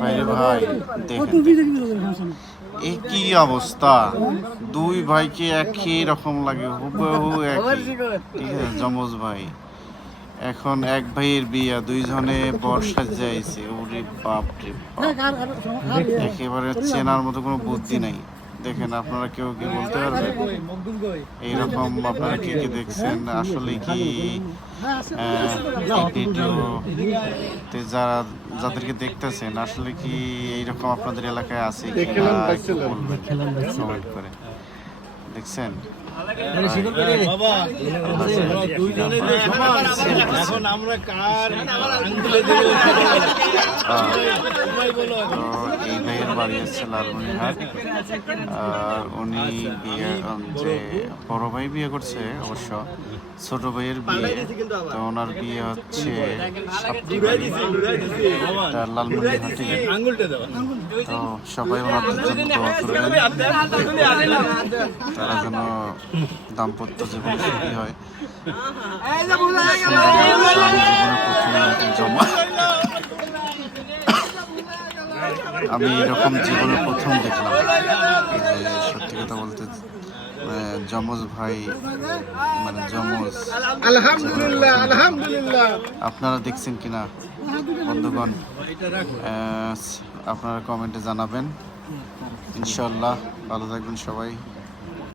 ভাই ভাই দেখেন এই কি অবস্থা, দুই ভাইকে একই রকম লাগে, হুবহু একই। ঠিক আছে, যমজ ভাই। এখন এক ভাইয়ের বিয়া, দুইজনে বর্ষা যাইছে। ওরে বাপ রে বাপ, একেবারে চেনার মতো কোনো বুদ্ধি নাই। দেখেন, আপনারা কেউ কি বলতে পারবেন এইরকম? আপনারা কে কে দেখছেন? আসলে কি ভিডিওতে যাদেরকে দেখতেছেন, আসলে কি এইরকম আপনাদের এলাকায় আছে কিনা একটু বলবেন কমেন্ট করে। দেখছেন এই ভাইয়ের বাড়ি হচ্ছে লালমনিরহাট। আর উনি বিয়ে, যে বড় ভাই বিয়ে করছে অবশ্য, ছোট ভাইয়ের বিয়ে। তো ওনার বিয়ে হচ্ছে লালমনিরহাটে। তো সবাই ওনাদের জন্য দোয়া করবেন, তারা যেন দাম্পত্য জীবন সুখী হয়। জমা আমি এরকম জীবনের প্রথম দেখলাম। সত্যি কথা বলতে, যমজ ভাই, মানে যমজ। আলহামদুলিল্লাহ, আলহামদুলিল্লাহ। আপনারা দেখছেন কিনা বন্ধুগণ? আপনারা কমেন্টে জানাবেন। ইনশাল্লাহ ভালো থাকবেন সবাই।